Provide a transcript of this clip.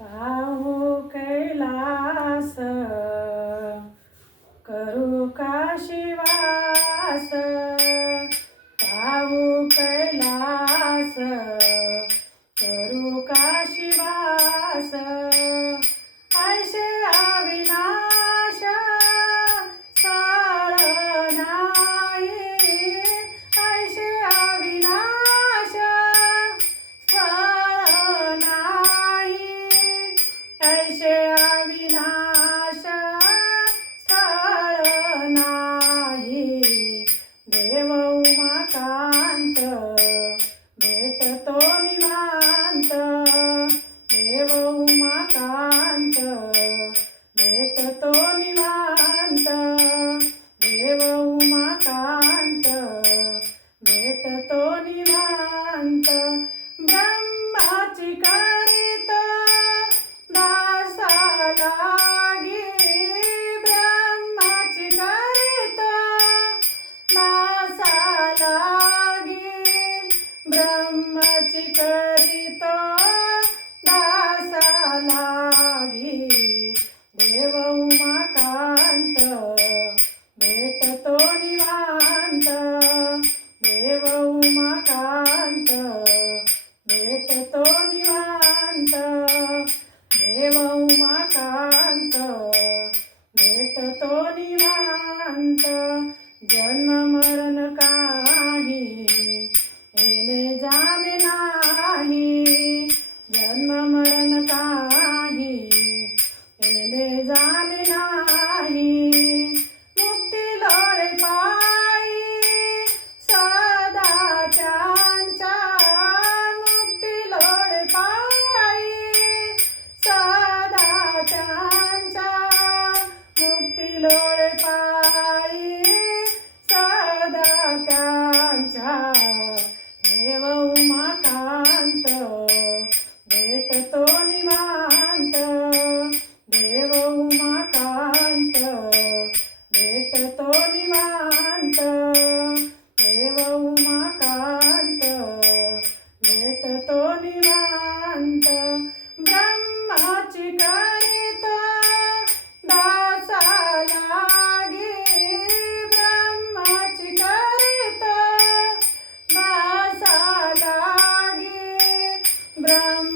पाहू कैलास करू काशीवास पाहू कैलास करू काशीवास ऐसे अविनाश स्थळ नाही ऐसे अविनाश स्थळ नाही ऐसे अविनाश स्थळ नाही देव उमाकांत भेटतो निवांत देव उमाकांत भेटतो निवांत देव उमाकांत भेटतो निवांत ब्रह्माची करीत दासा लागी ब्रह्माची करीत दासा लागी ब्रह्माची करीत दासा लागी देव उमाकांत भेटतो निवांत देव उमाकांत भेटतो निवांत देव उमाकांत भेटतो निवांत जन्म मरण काही येणे जाणे नाही जन्म मरण काही येणे जाणे नाही मुक्ती लोळे पायी सदा त्यांचा मुक्ती लोळे पायी सदा त्यांचा मुक्ती लोळे पायी सदा त्यांच्या देव उमाकांत भेटतो निवांत देव उमाकांत भेटतो निवांत देव उमाकांत भेटतो निवांत ब्रह्माची करीत दासा लागी ब्रह्माची करीत दासा लागी ब्रह्म